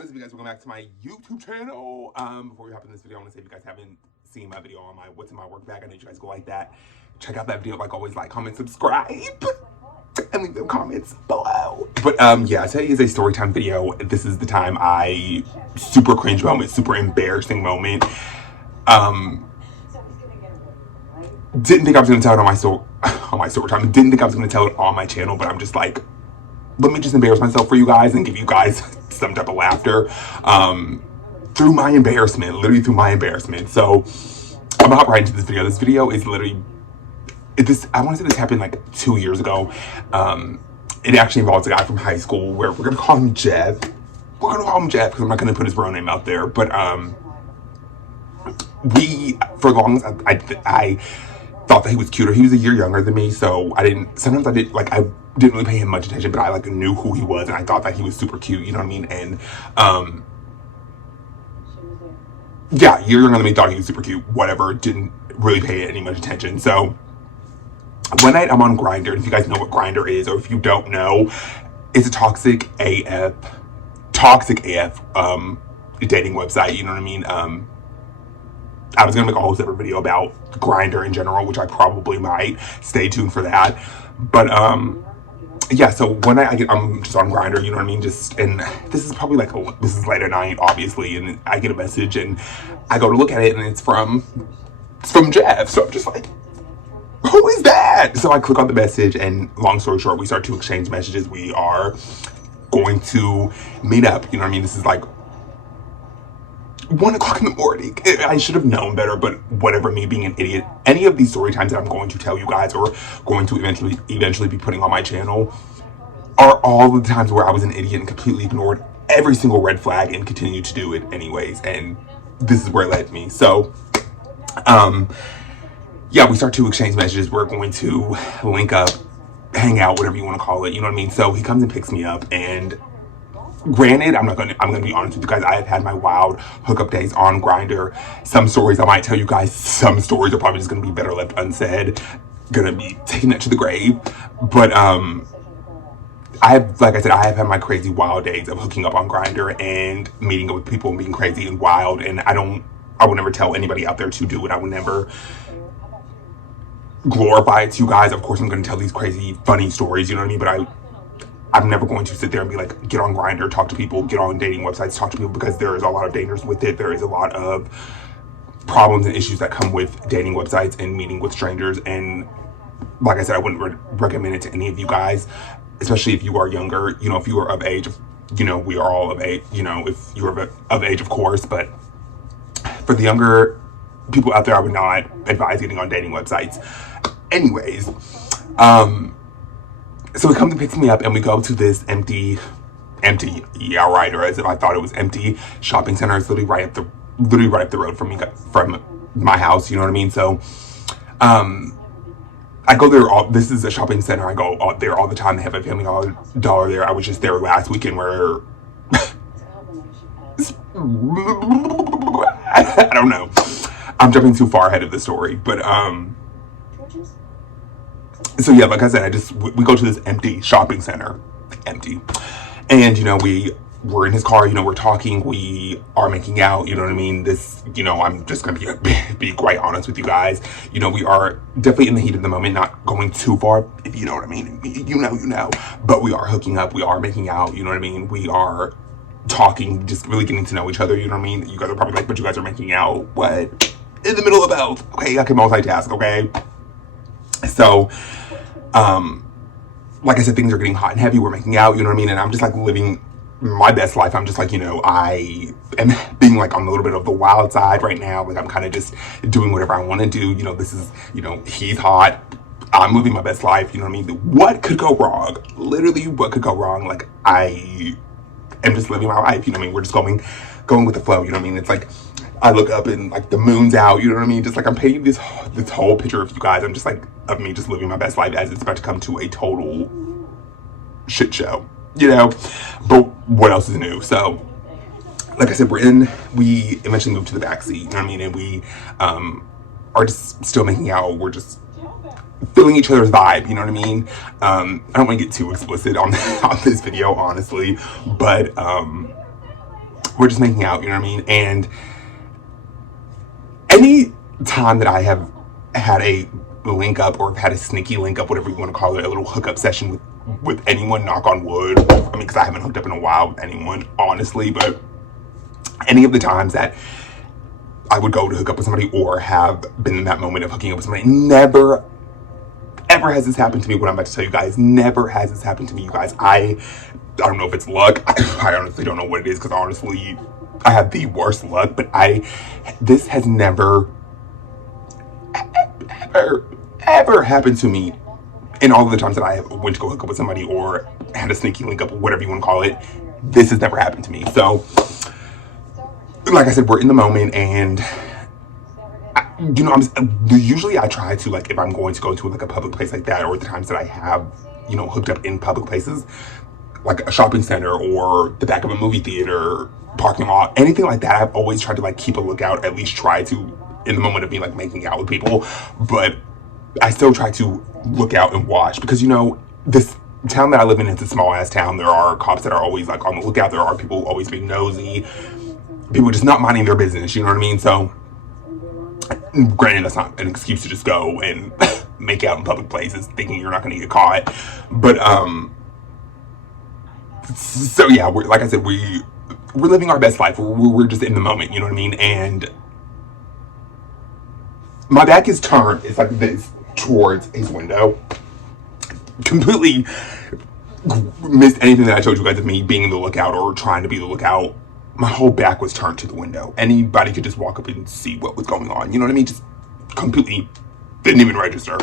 What is up, you guys? Welcome back to my YouTube channel. Before we hop in this video, I want to say if you guys haven't seen my video on my what's in my work bag, I know you guys go like that. Check out that video, like always, like, comment, subscribe, and leave them comments below. But yeah, today is a story time video. This is the time super cringe moment, super embarrassing moment. Didn't think I was gonna tell it on my story time. Didn't think I was gonna tell it on my channel, but I'm just like, let me just embarrass myself for you guys and give you guys some type of laughter through my embarrassment, literally through my embarrassment. So I'm gonna hop right into this video. This video is literally, I want to say this happened like 2 years ago. It actually involves a guy from high school where we're gonna call him Jeff. We're gonna call him Jeff because I'm not gonna put his real name out there. But for long as I thought that he was cuter. He was a year younger than me, so I didn't really pay him much attention, but I like knew who he was and I thought that he was super cute, you know what I mean? And yeah, year younger than me, thought he was super cute, whatever, didn't really pay any much attention. So one night I'm on Grindr, and if you guys know what Grindr is, or if you don't know, it's a toxic AF dating website, you know what I mean? I was gonna make a whole separate video about Grindr in general, which I probably might. Stay tuned for that. But yeah, so one night I'm just on Grindr, you know what I mean? And this is probably this is late at night, obviously, and I get a message and I go to look at it and it's from Jeff. So I'm just like, who is that? So I click on the message, and long story short, we start to exchange messages. We are going to meet up, you know what I mean? This is like 1 o'clock in the morning. I should have known better, but whatever, me being an idiot. Any of these story times that I'm going to tell you guys or going to eventually be putting on my channel are all the times where I was an idiot and completely ignored every single red flag and continued to do it anyways. And this is where it led me. So, yeah, we start to exchange messages. We're going to link up, hang out, whatever you want to call it. You know what I mean? So he comes and picks me up, and granted, I'm gonna be honest with you guys, I have had my wild hookup days on Grindr. Some stories I might tell you guys, some stories are probably just gonna be better left unsaid, gonna be taking that to the grave. But like I said, I have had my crazy wild days of hooking up on Grindr and meeting up with people and being crazy and wild, and I would never tell anybody out there to do it. I would never glorify it to you guys. Of course, I'm gonna tell these crazy funny stories, you know what I mean? But I'm never going to sit there and be like, get on Grindr, talk to people, get on dating websites, talk to people, because there is a lot of dangers with it. There is a lot of problems and issues that come with dating websites and meeting with strangers. And like I said, I wouldn't recommend it to any of you guys, especially if you are younger. You know, if you are of age, you know, we are all of age, you know, if you're of age, of course. But for the younger people out there, I would not advise getting on dating websites. Anyways, so he comes and picks me up, and we go to this empty, yeah, right, or as if I thought it was empty, shopping center. It's literally right up the road from my house, you know what I mean? So, I go there this is a shopping center. I go there all the time. They have a Family Dollar there. I was just there last weekend where, I don't know. I'm jumping too far ahead of the story, but, so yeah, like I said, we go to this empty shopping center, and you know, we're in his car, you know, we're talking, we are making out, you know what I mean? This, you know, I'm just gonna be quite honest with you guys, you know, we are definitely in the heat of the moment, not going too far, if you know what I mean, you know, but we are hooking up, we are making out, you know what I mean? We are talking, just really getting to know each other, you know what I mean? You guys are probably like, but you guys are making out, what? In the middle of both, okay, I can multitask, okay? So, like I said, things are getting hot and heavy. We're making out, you know what I mean? And I'm just like living my best life. I'm just like, you know, I am being like on a little bit of the wild side right now. Like I'm kind of just doing whatever I want to do. You know, this is, you know, he's hot. I'm living my best life. You know what I mean? What could go wrong? Literally, what could go wrong? Like I am just living my life. You know what I mean? We're just going with the flow. You know what I mean? It's like, I look up and like the moon's out, you know what I mean? Just like I'm painting this whole picture of you guys. I'm just like, of me just living my best life as it's about to come to a total shit show, you know? But what else is new? So, like I said, we eventually moved to the backseat, you know what I mean? And we are just still making out. We're just feeling each other's vibe, you know what I mean? I don't want to get too explicit on this video, honestly, but we're just making out, you know what I mean? And any time that I have had a link up or had a sneaky link up, whatever you want to call it, a little hookup session with anyone, knock on wood. I mean, because I haven't hooked up in a while with anyone, honestly, but any of the times that I would go to hook up with somebody or have been in that moment of hooking up with somebody, never, ever has this happened to me. What I'm about to tell you guys, never has this happened to me, you guys. I don't know if it's luck. I honestly don't know what it is, because honestly, I have the worst luck, but this has never, ever happened to me in all of the times that I went to go hook up with somebody or had a sneaky link up, whatever you want to call it. This has never happened to me. So, like I said, we're in the moment, and usually I try to, like, if I'm going to go to like a public place like that, or the times that I have, hooked up in public places, like a shopping center or the back of a movie theater, parking lot, anything like that, I've always tried to like keep a lookout, at least try to, in the moment of me like making out with people. But I still try to look out and watch, because this town that I live in, it's a small ass town. There are cops that are always like on the lookout. There are people always being nosy, people just not minding their business, you know what I mean? So granted, that's not an excuse to just go and make out in public places thinking you're not going to get caught, but so yeah, like I said, we're living our best life. We're just in the moment, you know what I mean? And my back is turned, it's like this, towards his window. Completely missed anything that I told you guys of me being the lookout or trying to be the lookout. My whole back was turned to the window. Anybody could just walk up and see what was going on, you know what I mean? Just completely didn't even register.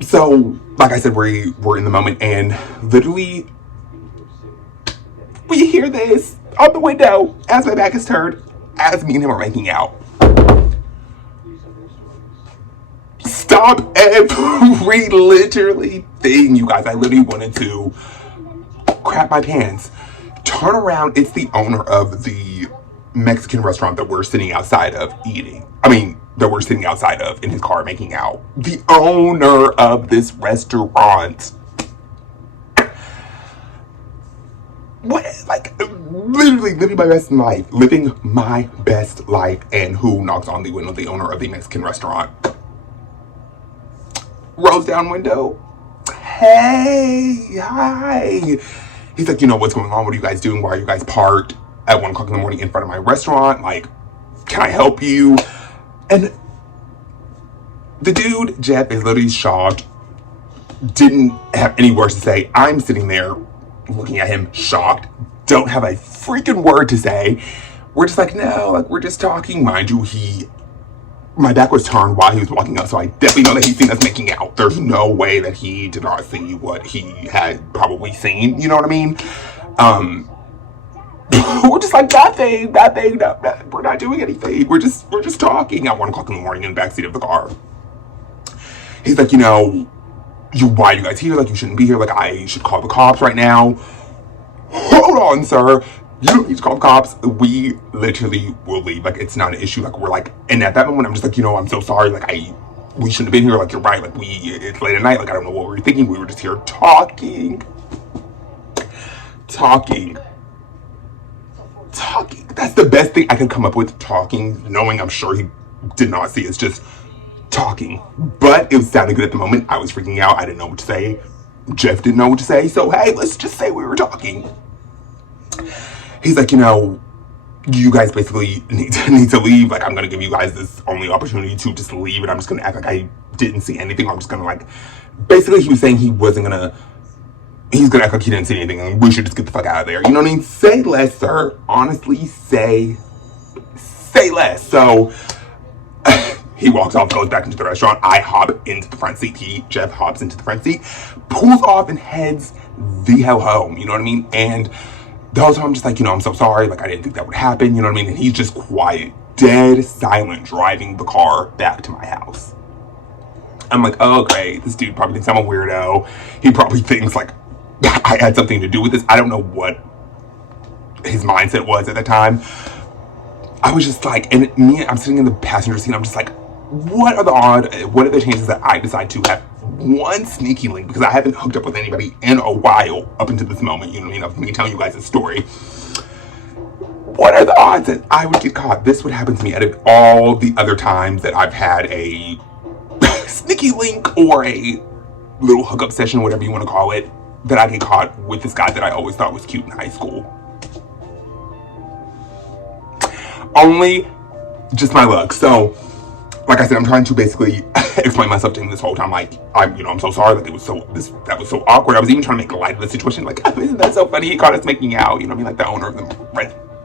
So like I said, we're in the moment, and literally, will you hear this on the window as my back is turned, as me and him are making out? Stop every literally thing, you guys. I literally wanted to crap my pants. Turn around. It's the owner of the Mexican restaurant that we're sitting outside of eating. That we're sitting outside of in his car making out. The owner of this restaurant. What? Like, literally living my best life. Living my best life. And who knocks on the window? The owner of the Mexican restaurant. Rolls down window. Hey, hi. He's like, what's going on? What are you guys doing? Why are you guys parked at 1 o'clock in the morning in front of my restaurant? Like, can I help you? And the dude, Jeff, is literally shocked. Didn't have any words to say. I'm sitting there looking at him, shocked. Don't have a freaking word to say. We're just like, no, like, we're just talking. Mind you, my back was turned while he was walking up, so I definitely know that he's seen us making out. There's no way that he did not see what he had probably seen, you know what I mean? We're just like, nothing, no, we're not doing anything. We're just talking at 1 o'clock in the morning in the backseat of the car. He's like, why are you guys here? Like, you shouldn't be here. Like, I should call the cops right now. Hold on, sir. You don't need to call the cops. We literally will leave. Like, it's not an issue. Like, we're like, and at that moment, I'm just like, I'm so sorry. Like, we shouldn't have been here. Like, you're right. Like, it's late at night. Like, I don't know what we were thinking. We were just here talking. That's the best thing I could come up with. Talking, knowing I'm sure he did not see. It's just talking. But it sounded good at the moment. I was freaking out. I didn't know what to say. Jeff didn't know what to say. So, hey, let's just say we were talking. He's like, you guys basically need to leave. Like, I'm going to give you guys this only opportunity to just leave. And I'm just going to act like I didn't see anything. I'm just going to, like, basically he was saying he's going to act like he didn't see anything. And we should just get the fuck out of there. You know what I mean? Say less, sir. Honestly, say less. So he walks off, goes back into the restaurant. I hop into the front seat. Jeff hops into the front seat, pulls off and heads the hell home. You know what I mean? And the whole time I'm just like, I'm so sorry. Like, I didn't think that would happen. You know what I mean? And he's just quiet, dead silent, driving the car back to my house. I'm like, oh, great. This dude probably thinks I'm a weirdo. He probably thinks, like, I had something to do with this. I don't know what his mindset was at the time. I was just like, I'm sitting in the passenger seat. I'm just like, what are the chances that I decide to have one sneaky link, because I haven't hooked up with anybody in a while up until this moment, you know what I mean, of me telling you guys a story. What are the odds that I would get caught? This would happen to me out of all the other times that I've had a sneaky link or a little hookup session, whatever you want to call it, that I get caught with this guy that I always thought was cute in high school. Only just my luck. So, like I said, I'm trying to basically explain myself to him this whole time. Like, I'm so sorry. Like, that was so awkward. I was even trying to make light of the situation. Like, isn't that so funny? He caught us making out. You know what I mean? Like, the owner of the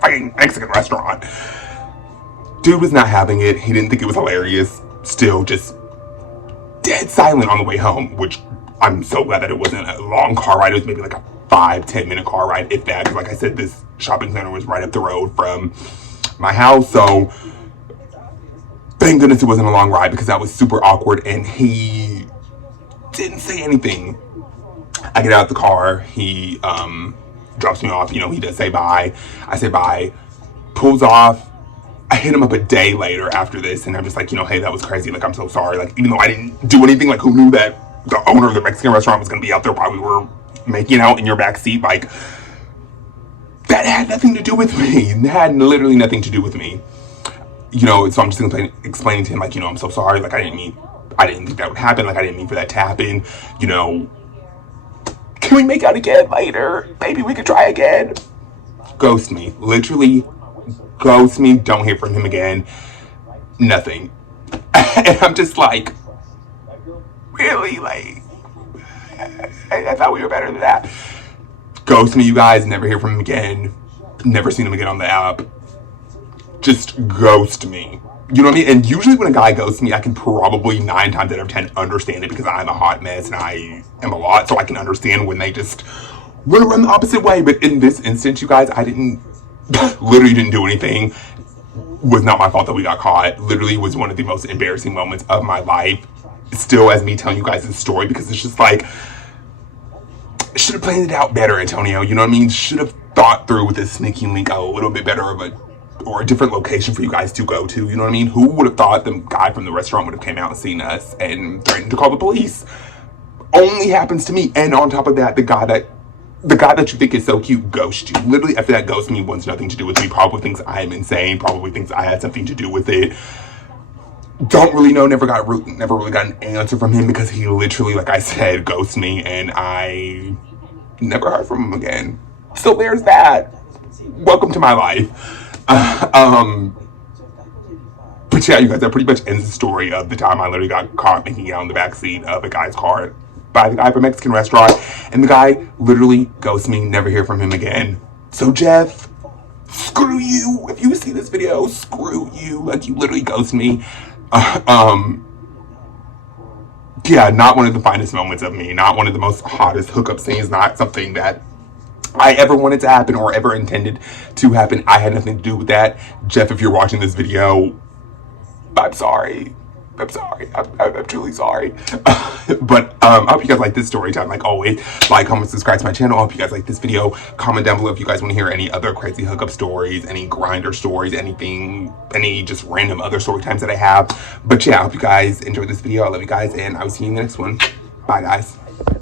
fucking Mexican restaurant. Dude was not having it. He didn't think it was hilarious. Still just dead silent on the way home, which I'm so glad that it wasn't a long car ride. It was maybe like a 5-10 minute car ride, if that. Because like I said, this shopping center was right up the road from my house. So thank goodness it wasn't a long ride, because that was super awkward. And he didn't say anything. I get out of the car. He drops me off. You know, he does say bye. I say bye. Pulls off. I hit him up a day later after this, and I'm just like, you know, hey, that was crazy. Like, I'm so sorry. Like, even though I didn't do anything, like, who knew that the owner of the Mexican restaurant was going to be out there while we were making out in your backseat? Like, that had nothing to do with me. It had literally nothing to do with me. You know, so I'm just explaining to him, like, you know, I'm so sorry. Like, I didn't think that would happen. Like, I didn't mean for that to happen. You know, can we make out again later? Maybe we could try again. Ghost me. Literally ghost me. Don't hear from him again. Nothing. And I'm just like, really? Like, I thought we were better than that. Ghost me, you guys. Never hear from him again. Never seen him again on the app. Just ghost me. You know what I mean? And usually when a guy ghosts me, I can probably 9 times out of 10 understand it, because I'm a hot mess and I am a lot. So I can understand when they just want to run the opposite way. But in this instance, you guys, I literally didn't do anything. Was not my fault that we got caught. Literally was one of the most embarrassing moments of my life. Still, as me telling you guys this story, because it's just like, should have planned it out better, Antonio. You know what I mean? Should have thought through with this sneaky link a little bit better or a different location for you guys to go to. You know what I mean? Who would have thought the guy from the restaurant would have came out and seen us and threatened to call the police? Only happens to me. And on top of that, the guy that you think is so cute ghosts you. Literally, after that, ghost me wants nothing to do with me. Probably thinks I am insane. Probably thinks I had something to do with it. Don't really know. Never really got an answer from him, because he literally, like I said, ghosted me, and I never heard from him again. So there's that. Welcome to my life. But yeah, you guys, that pretty much ends the story of the time I literally got caught making out in the backseat of a guy's car by the guy from a Mexican restaurant, and the guy literally ghosted me. Never hear from him again. So Jeff, screw you. If you see this video, screw you. Like, you literally ghosted me. Yeah, not one of the finest moments of me. Not one of the most hottest hookup scenes. Not something that I ever wanted to happen or ever intended to happen. I had nothing to do with that. Jeff, if you're watching this video, I'm sorry. I'm truly sorry. But I hope you guys like this story time. Like always, like, comment, subscribe to my channel. I hope you guys like this video. Comment down below if you guys want to hear any other crazy hookup stories, any grinder stories, anything, any just random other story times that I have. But yeah, I hope you guys enjoyed this video. I love you guys, and I will see you in the next one. Bye, guys.